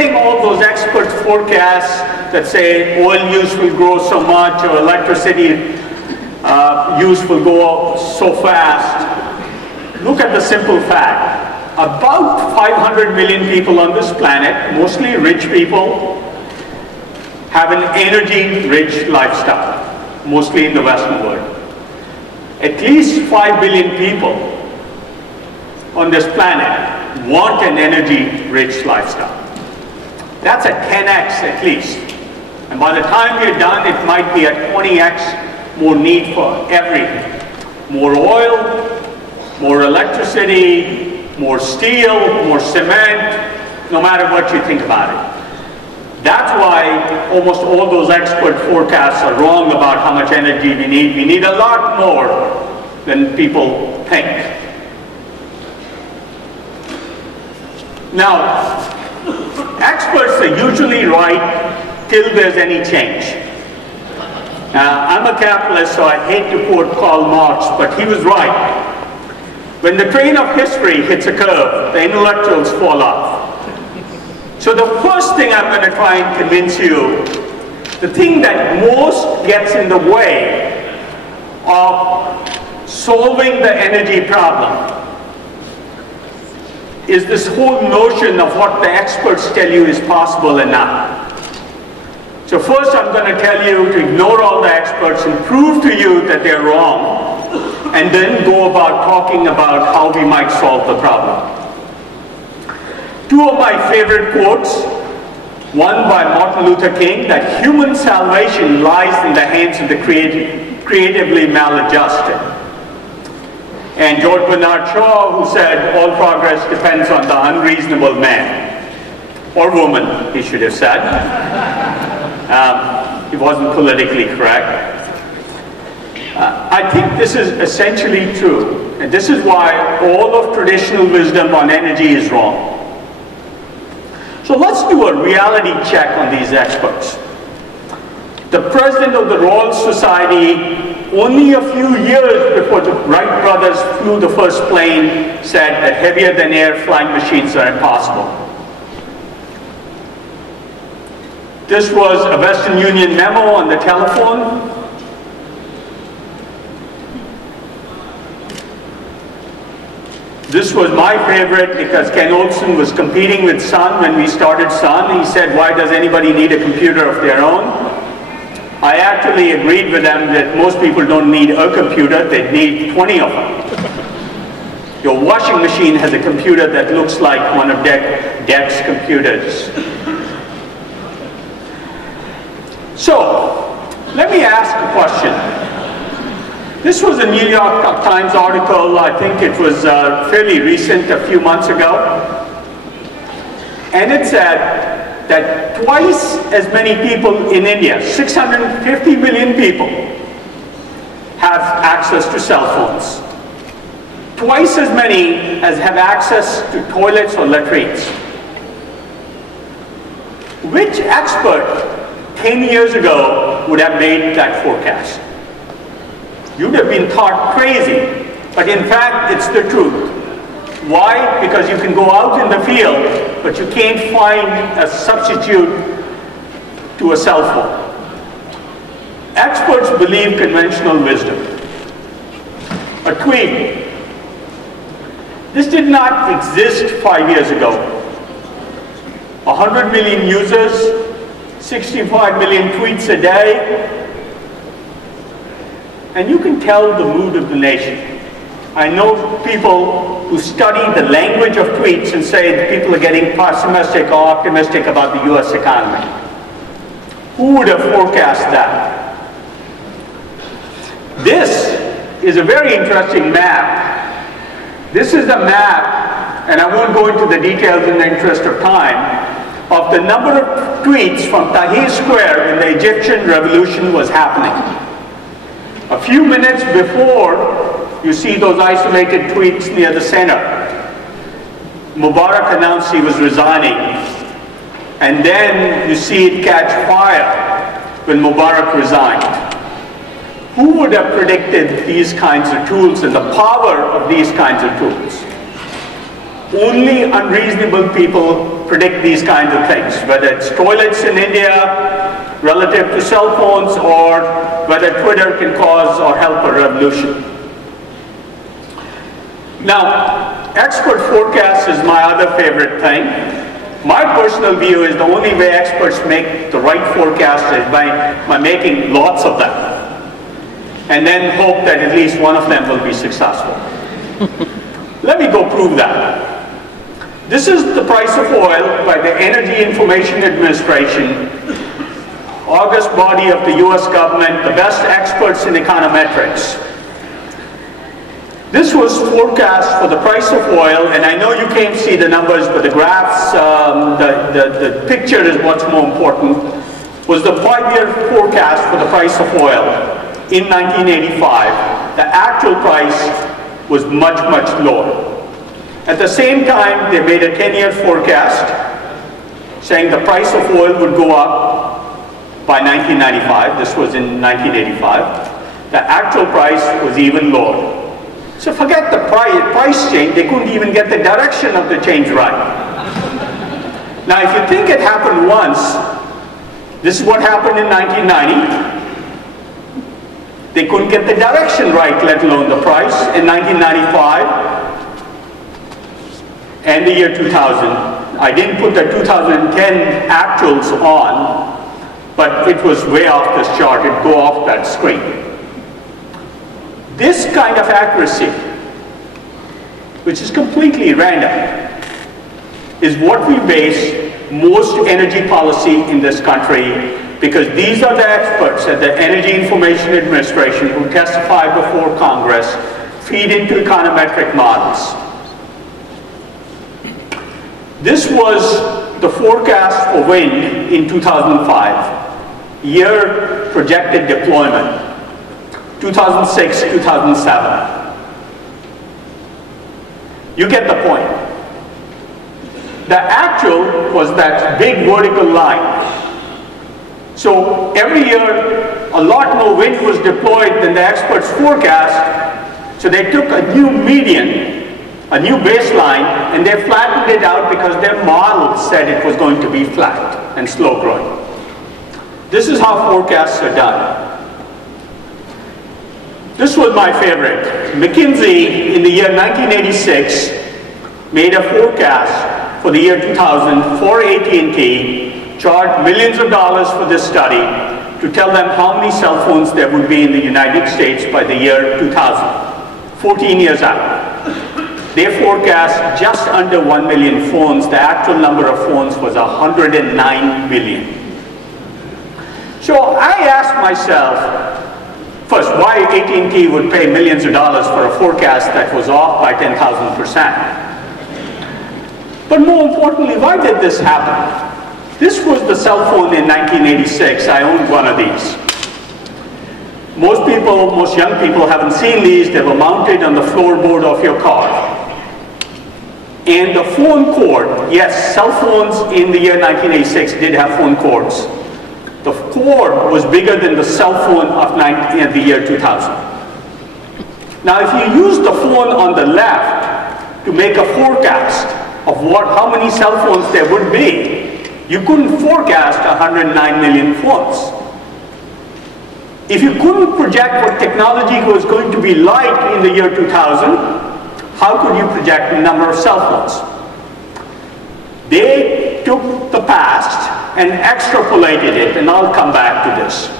getting all those expert forecasts that say oil use will grow so much or electricity use will go up so fast. Look at the simple fact. About 500 million people on this planet, mostly rich people, have an energy-rich lifestyle, mostly in the Western world. At least 5 billion people on this planet want an energy-rich lifestyle. That's a 10x at least. And by the time we're done, it might be a 20x more need for everything. More oil, more electricity, more steel, more cement, no matter what you think about it. That's why almost all those expert forecasts are wrong about how much energy we need. We need a lot more than people think. Now, experts are usually right till there's any change. I'm a capitalist, so I hate to quote Karl Marx, but he was right. When the train of history hits a curve, the intellectuals fall off. So the first thing I'm going to try and convince you, the thing that most gets in the way of solving the energy problem is this whole notion of what the experts tell you is possible and not. So first I'm going to tell you to ignore all the experts and prove to you that they're wrong, and then go about talking about how we might solve the problem. Two of my favorite quotes, one by Martin Luther King, that human salvation lies in the hands of the creatively maladjusted. And George Bernard Shaw, who said, all progress depends on the unreasonable man. Or woman, he should have said. He wasn't politically correct. I think this is essentially true. And this is why all of traditional wisdom on energy is wrong. So let's do a reality check on these experts. The president of the Royal Society, only a few years before the Wright brothers flew the first plane, said that heavier than air flying machines are impossible. This was a Western Union memo on the telephone. This was my favorite because Ken Olsen was competing with Sun when we started Sun. He said, why does anybody need a computer of their own? I actually agreed with them that most people don't need a computer, they need 20 of them. Your washing machine has a computer that looks like one of Deb's computers. So, let me ask a question. This was a New York Times article, I think it was fairly recent, a few months ago. And it said that twice as many people in India, 650 million people, have access to cell phones. Twice as many as have access to toilets or latrines. Which expert 10 years ago would have made that forecast? You'd have been thought crazy, but in fact, it's the truth. Why? Because you can go out in the field, but you can't find a substitute to a cell phone. Experts believe conventional wisdom. A tweet. This did not exist 5 years ago. 100 million users, 65 million tweets a day, and you can tell the mood of the nation. I know people who study the language of tweets and say that people are getting pessimistic or optimistic about the US economy. Who would have forecast that? This is a very interesting map. This is a map, and I won't go into the details in the interest of time, of the number of tweets from Tahrir Square when the Egyptian revolution was happening. A few minutes before, you see those isolated tweets near the center. Mubarak announced he was resigning. And then you see it catch fire when Mubarak resigned. Who would have predicted these kinds of tools and the power of these kinds of tools? Only unreasonable people predict these kinds of things, whether it's toilets in India relative to cell phones, or whether Twitter can cause or help a revolution. Now, expert forecasts is my other favorite thing. My personal view is the only way experts make the right forecast is by making lots of them, and then hope that at least one of them will be successful. Let me go prove that. This is the price of oil by the Energy Information Administration, august body of the US government, the best experts in econometrics. This was forecast for the price of oil, and I know you can't see the numbers, but the graphs, the picture is what's more important, was the 5-year forecast for the price of oil in 1985. The actual price was much, much lower. At the same time, they made a 10-year forecast saying the price of oil would go up by 1995. This was in 1985. The actual price was even lower. So forget the price change, they couldn't even get the direction of the change right. Now if you think it happened once, this is what happened in 1990. They couldn't get the direction right, let alone the price. In 1995 and the year 2000, I didn't put the 2010 actuals on, but it was way off this chart, it'd go off that screen. This kind of accuracy, which is completely random, is what we base most energy policy in this country, because these are the experts at the Energy Information Administration who testify before Congress, feed into econometric models. This was the forecast for wind in 2005, year projected deployment. 2006, 2007. You get the point. The actual was that big vertical line. So every year, a lot more wind was deployed than the experts forecast. So they took a new median, a new baseline, and they flattened it out because their model said it was going to be flat and slow growing. This is how forecasts are done. This was my favorite. McKinsey, in the year 1986, made a forecast for the year 2000 for AT&T, charged millions of dollars for this study to tell them how many cell phones there would be in the United States by the year 2000, 14 years out. They forecast just under 1 million phones. The actual number of phones was 109 million. So I asked myself, first, why AT&T would pay millions of dollars for a forecast that was off by 10,000%. But more importantly, why did this happen? This was the cell phone in 1986. I owned one of these. Most people, most young people haven't seen these. They were mounted on the floorboard of your car. And the phone cord, yes, cell phones in the year 1986 did have phone cords. The cord was bigger than the cell phone of the year 2000. Now, if you use the phone on the left to make a forecast of how many cell phones there would be, you couldn't forecast 109 million phones. If you couldn't project what technology was going to be like in the year 2000, how could you project the number of cell phones? They took the past and extrapolated it, and I'll come back to this.